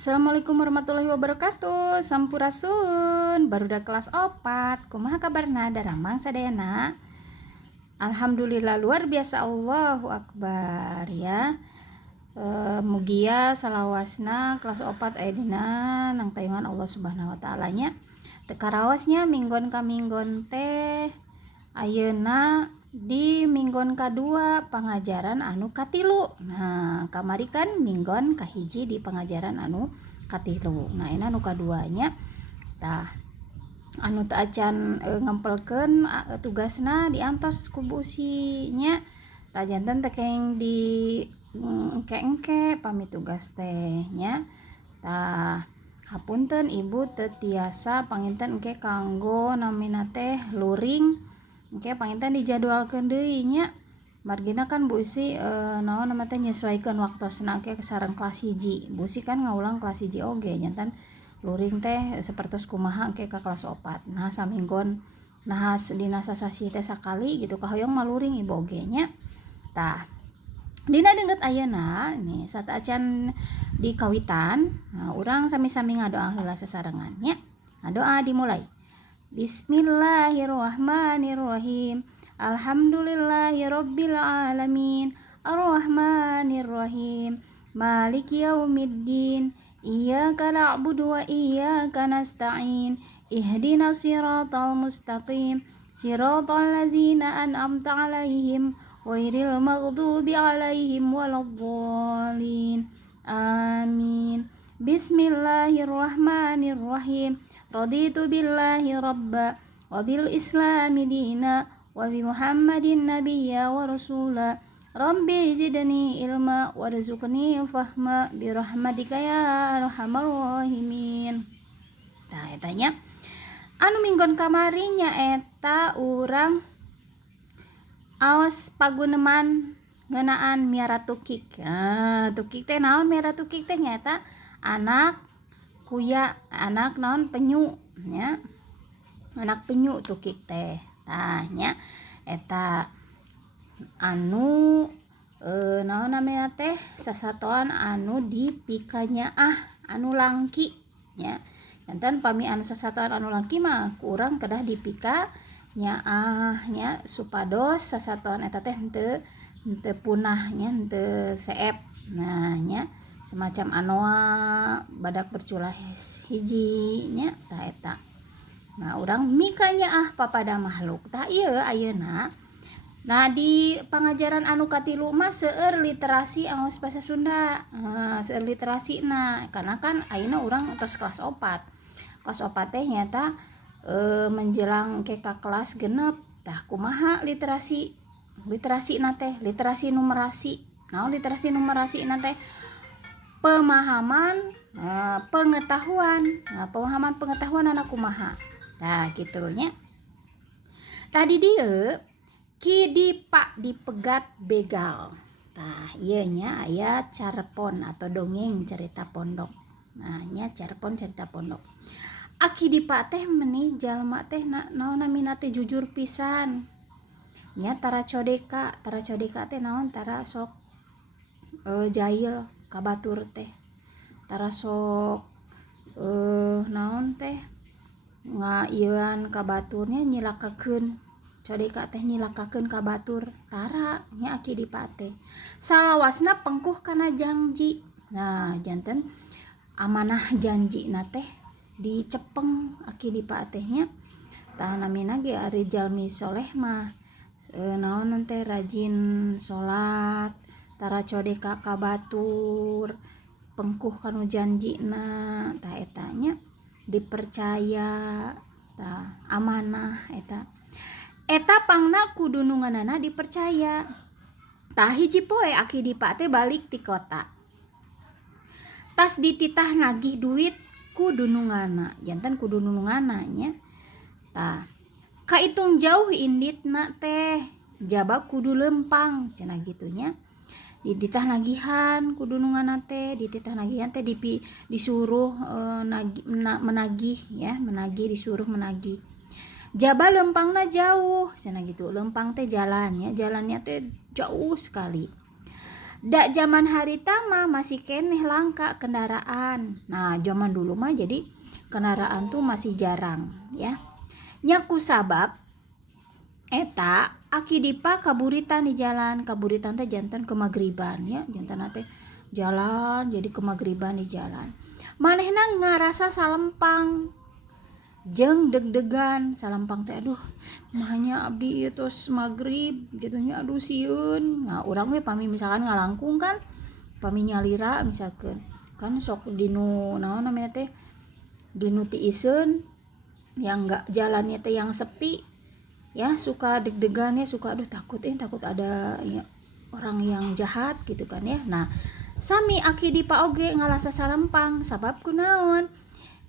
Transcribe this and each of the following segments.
Assalamualaikum warahmatullahi wabarakatuh. Sampurasun. Barudak kelas 4. Kumaha kabarna daramang sadayana? Alhamdulillah luar biasa, Allahu Akbar ya. Mugia salawasna kelas 4 aya dina nang tayungan Allah Subhanahu wa taala nya. Teu karawasnya minggon ka minggon teh ayeuna di minggon kadua pengajaran anu katilu. Nah kamari kan minggon kahiji di pengajaran anu katilu. Nah ini anu kaduanya tah anu teu acan ngempelkeun tugasna diantos ku Bu Usinya tah janten teh keng di engke-engke pami tugas teh nya tah hapunten Ibu teu tiasa panginten engke kanggo namina teh luring. Oke, panginten dijadwalkeun deui nya. Margina kan Bu Usi naon nama teh nyesuaikeun waktosna ke sareng kelas 1. Bu Usi kan ngaulang kelas 1 oge nyantan luring teh sapertos kumaha ke ka kelas 4. Nah saminggon nahas dina sasasi teh sakali gitu kahoyong maluring Ibu oge nya. Tah dina deungeut ayeuna nih sata acan di kawitan. Nah, urang sami-sami ngadoa heula sasarengan nya. Ngadoa dimulai. Bismillahirrahmanirrahim. Alhamdulillahirabbil alamin. Arrahmanirrahim. Maliki yaumiddin. Iyyaka na'budu wa iyyaka nasta'in. Ihdinas siratal mustaqim. Siratal ladzina an'amta 'alaihim ghairil maghdubi 'alaihim waladdallin. Amin. Bismillahirrahmanirrahim. Raditu billahi rabba wa bil islami dina wa bi muhammadin nabiyya wa rasula. Rabbi zidni ilma warzuqni fahma bi rahmatika ya arhamar rahimin. Tah eta nya anu minggon kamari nya eta urang aos paguneman ngeunaan miara tukik. Tukik teh naon miara tukik teh nyaeta anak kuya anak naon penyu nya anak penyu tukik teh tah nya eta anu naon namanya teh sasatoan anu dipikanya anu langki nya janten pami anu sasatoan anu langki mah ku urang kedah dipika nya nya supados sasatoan eta teh henteu punah nya henteu seep. Nah nya semacam anoa badak berculah hiji nya tah eta. Nah urang mikanya papada makhluk tah ieu ayeuna. Nah di pangajaran anu katilu mah seueur literasi aos basa Sunda. Seueur literasina karena kan ayeuna urang tos kelas 4. Kelas 4 teh nyata menjelang ke kelas genep tah kumaha literasi na teh literasi numerasi. Naon literasi numerasi na teh pemahaman pengetahuan. Pemahaman pengetahuan anak kumaha. Nah gitunya. Tadi dieu ki dipak dipegat begal. Tah ieu nya aya carepon atau dongeng cerita pondok. Nah nya carepon cerita pondok. Aki dipak teh meuni jalma teh naon namina teh jujur pisan. Nya tara codeka teh naon tara sok jahil kabatur teh tara sok naon teh ngaieuan kabaturnya nyilakakeun codeka teh nyilakakeun kabatur tara nya aki dipak teh salawasna pengkuh kana janji. Nah janten amanah janji na teh dicepeng aki dipak teh nya tah namina ge ari jalmi soleh mah naon teh rajin salat tara codeka kabatur pengkuh kanu janjina tah eta nya dipercaya tah amanah eta pangna kudu nu ngaranna dipercaya. Tah hiji poe aki dipak teh balik ti kota tas dititah nagih duit kudu nu ngana janten kudu nu ngana nya tah kaitung jauh inditna teh jaba kudu lempang cenah gitunya. Dititah nagihan kudu nu ngana teh dititah nagihan teh disuruh menagih ya menagih disuruh menagih jaba lempangna jauh cenah gitu lempang teh jalan ya jalannya teh jauh sekali. Da zaman harita mah masih keneh langka kendaraan. Nah zaman dulu mah jadi kendaraan tuh masih jarang ya. Nyaku sabab eta aki dipa kaburitan di jalan, kaburitan teh jantan ke magriban ya, jantan teh jalan jadi ke magriban di jalan. Manehna ngarasa salempang jeung deg-degan salempang teh aduh mahnya abdi ieu tos magrib gitu nya aduh sieun. Nah urang we pami misalkan ngalangkung kan pami nyalira misalkan kan sok dinu naon namanya teh dinu tiiseun yang enggak jalannya teh yang sepi ya, suka deg-degan ya, suka aduh takut ada ya, orang yang jahat gitu kan ya. Nah sami aki dipa oge ngalasa salempang sabab kunaon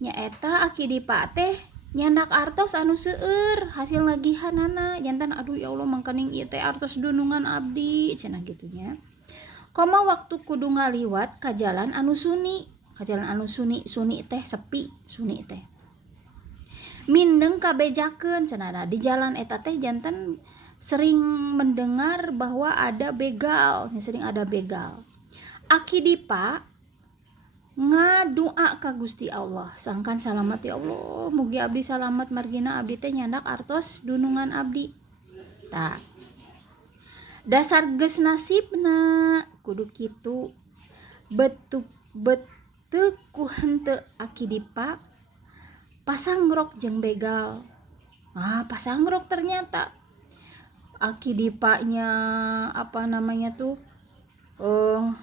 nyaeta aki dipa teh nyandak artos anu seueur hasil lagihanana jantan aduh ya Allah mangkaning ieu teh artos dunungan abdi cenah gitunya. Koma waktu kudu ngaliwat ka jalan anu suni, ka jalan anu suni teh sepi, suni teh mindeng kabejakeun cenah. Di jalan eta teh jantan sering mendengar bahwa ada begal, sering ada begal. Aki dipa ngadua ka Gusti Allah sangkan salamat ya Allah mugi abdi salamat margina abdi teh nyandak artos dunungan abdi. Tah dasar geus nasibna kudu kitu betu ku henteu aki dipa pasangrok jeung begal. Pasangrok ternyata aki dipanya apa namanya tuh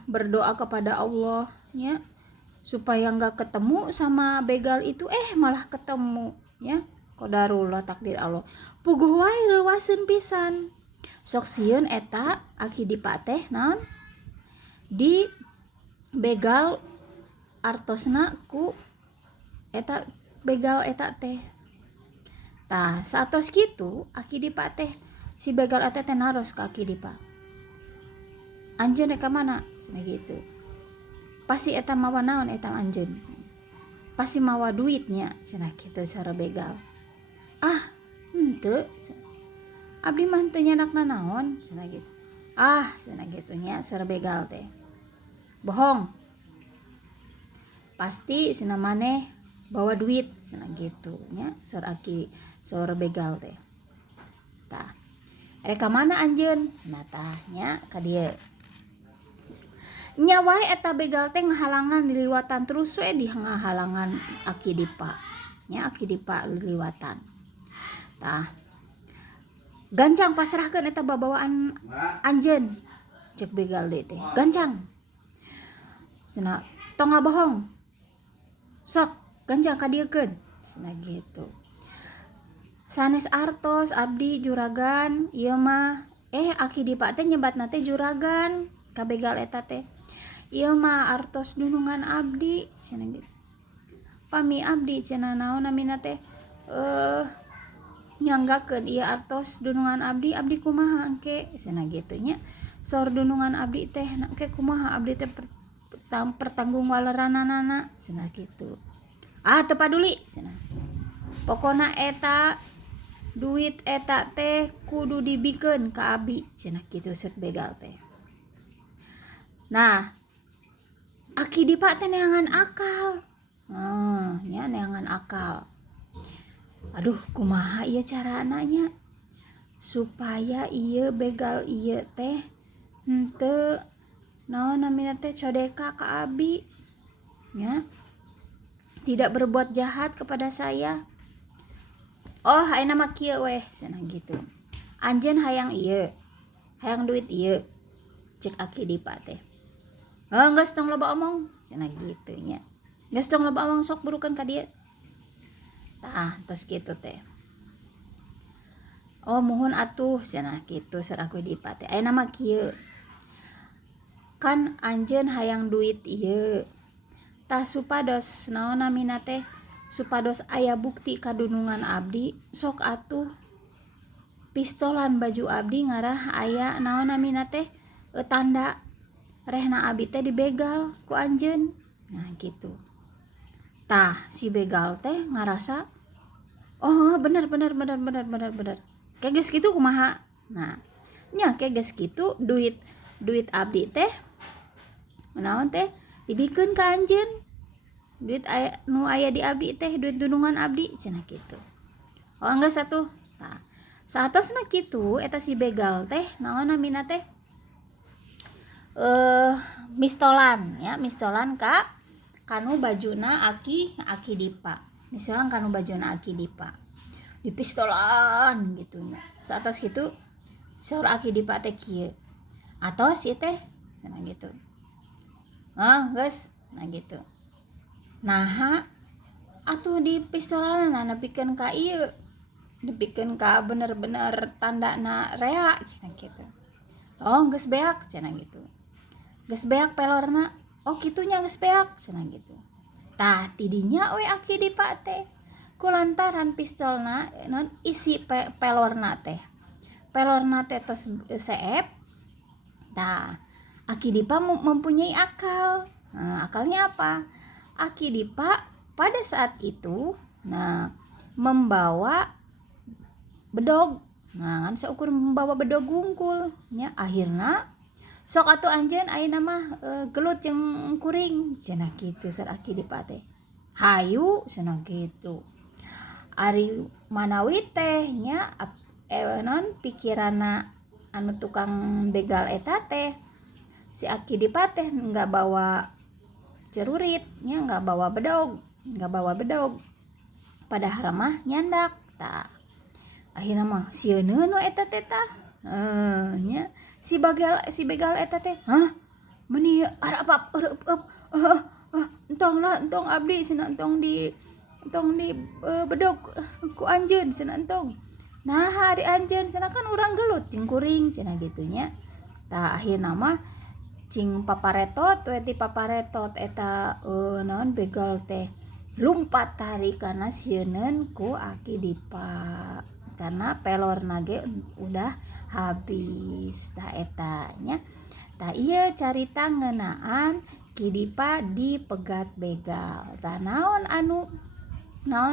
berdoa kepada Allah ya supaya nggak ketemu sama begal itu, malah ketemu ya, qadarullah takdir Allah. Puguh wae reuwaseun pisan sok sieun eta aki dipa teh naon di begal artosna ku eta begal eta teh. Tah satos kitu aki dipa teh si begal eta teh naros ka aki dipa, anjeun rek ka mana cenah gitu. Pasti eta mawa naon eta anjeun, pasti mawa duitnya cenah kitu cara begal. Henteu abdi mah teu nyanakna naon cenah gitu. Cenah gitu nya cara begal teh bohong, pasti cenah maneh bawa duit cenah gitu nya saur aki saur begal teh. Tah rek ka mana anjeun cenah tah nya ka dieu nya wae eta begal teh ngahalangan liliwatan terus we di ngahalangan aki dipa nya aki dipa liliwatan. Tah gancang pasrahkeun eta babawaan anjeun cek begal deui teh gancang cenah tong ngabohong sok gancang ka dieukeun cenah gitu. Sanes artos abdi juragan ieu mah aki dipa teh nyebatna teh juragan ka begal eta teh. Ieu mah artos dunungan abdi cenah gitu. Pami abdi cenah naon namina teh nyanggakeun ieu artos dunungan abdi kumaha engke cenah gitu nya. Saur dunungan abdi teh engke kumaha abdi teh pertanggungjawabna cenah gitu. Teu paduli cenah. Pokona eta duit eta teh kudu dibikeun ka abdi cenah kitu ceuk begal teh. Nah aki dipa teh neangan akal. Nya neangan akal. Aduh kumaha ieu carana nya supaya ieu begal ieu teh henteu naon namina teh codeka ka abi nya, tidak berbuat jahat kepada saya. Ayeuna mah kieu weh cenah gitu. Anjeun hayang ieu, hayang duit ieu cek aki dipa teh. Geus tong loba omong cenah gitu nya. Geus tong loba omong sok burukan ka dieu. Tah tos kitu teh. Muhun atuh cenah kitu sareng aku dipa teh. Ayeuna mah kieu. Kan anjeun hayang duit ieu. Tah supados naon namina teh? Supados aya bukti kadunungan abdi, sok atuh pistolan baju abdi ngarah aya naon namina teh? Tanda rehna abdi teh dibegal ku anjeun. Nah gitu. Tah si begal teh ngarasa bener. Kayak geus kitu kumaha? Nah nya kayak geus kitu duit abdi teh naon teh dibikeun ka anjeun duit aya nu aya di abdi teh duit dunungan abdi cenah kitu. Oh enggak satu. Nah, saatosna kitu eta si begal teh naon namina teh mistolan ya, mistolan kanu bajuna aki dipa. Mistolan kanu bajuna aki dipa. Dipistolan gitu nya. Saatos kitu saur aki dipa teh kieu. Atos ieu teh cenah gitu. Geus nah gitu. Naha atuh dipistolanna nepikeun ka ieu. Nepikeun ka bener-bener tandana rea cenah kitu. Oh geus beak cenah gitu. Geus beak pelorna. Oh kitunya geus beak cenah gitu. Tah tidinya we aki dipa teh kulantaran pistolna non isi pelorna teh. Pelorna teh tos seep. Tah aki dipa mempunyai akal. Nah, akalnya apa? Aki dipa pada saat itu membawa bedog. Nah kan seukur membawa bedog gungkul nya akhirna sok atuh anjeun ayeuna mah gelut jeung kuring cenah kitu sar aki dipa teh. Hayu cenah kitu. Ari manawi teh nya non pikiranna anu tukang begal eta teh si aki dipa teh enggak bawa cerurit nya enggak bawa bedog padahal mah nyandak. Tah akhirna mah sieuneuh nu eta teh tah nya si begal eta teh meuni arapap entong abdi cenah entong di bedog ku anjeun cenah entong. Nah hari anjeun cenah kan urang gelut jeung kuring cenah gitu nya. Tah akhirna mah cing paparetot we ti paparetot eta naon begal teh lumpat tari kana sieuneuh ku aki dipa karena pelorna ge udah habis. Tah eta nya. Tah ieu carita ngeunaan ki dipa di pegat begal. Tah naon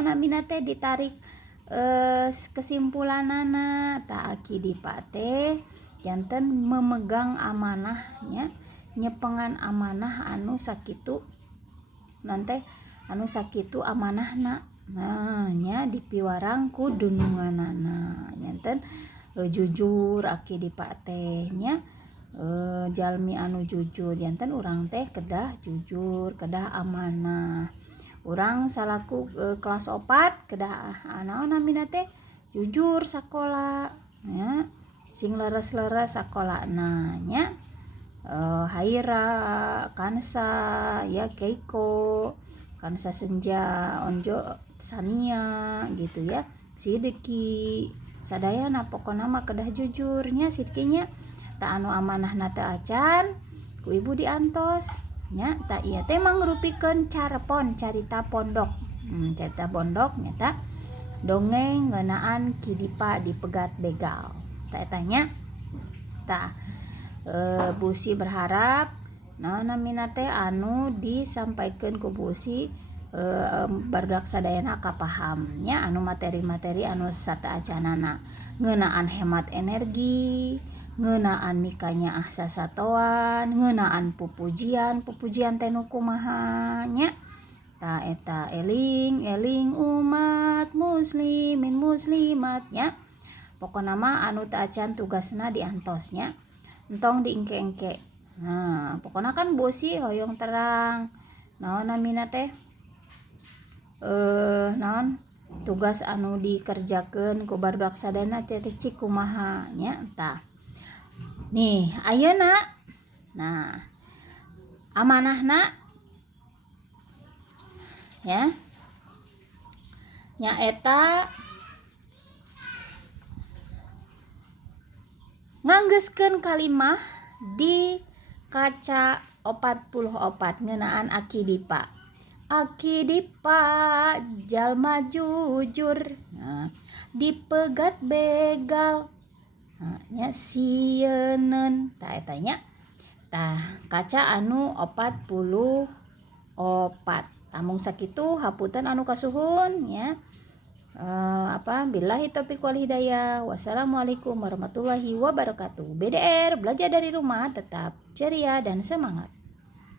namina teh ditarik kesimpulanana. Tah aki dipa teh janten memegang amanahnya nyepengan amanah anu sakitu nanti anu sakitu amanahna nya dipiwarang ku dununganana janten jujur aki dipa teh nya jalmi anu jujur janten urang teh kedah jujur kedah amanah. Urang salaku kelas 4 kedah naon namina teh jujur sakola nya sing leres-leres sakolana nya Haira, Kansa, ya Keiko, Kansa Senja, Onjo, Sania gitu ya. Sidiki, sadayana pokona mah kedah jujurnya sidkinya tak anu amanahna teu acan ku ibu diantos nya tak ieu teh mangrupikeun carepon carita pondok. Carita pondok nyata dongeng ngeunaan ki dipa di pegat begal. Tak etanya tak Busi berharap namina teh anu disampaikan ku Busi barudak sadayana kapahamnya anu materi-materi anu sata acanana ngeunaan hemat energi, ngeunaan mikanya asa satoan, ngeunaan pupujian teh nu kumaha nya. Tah eta eling umat muslimin muslimat nya. Pokona mah anu teu acan tugasna diantosnya entong diengke-engke. Nah, pokona kan Busi hoyong terang naon namina teh naon tugas anu dikerjakeun ku barudak sadayana teh cik kumaha nya tah. Nih, ayeuna nah amanahna ya nya eta nganggeuskeun kalimah di kaca 44 ngeunaan aki dipa. Aki dipa jalma jujur dipegat begal nya sieunun. Tah eta nya tah kaca anu 44 tamung sakitu hapunten anu kasuhun ya. Billahi taufiq wal hidayah. Wassalamualaikum warahmatullahi wabarakatuh. BDR belajar dari rumah tetap ceria dan semangat.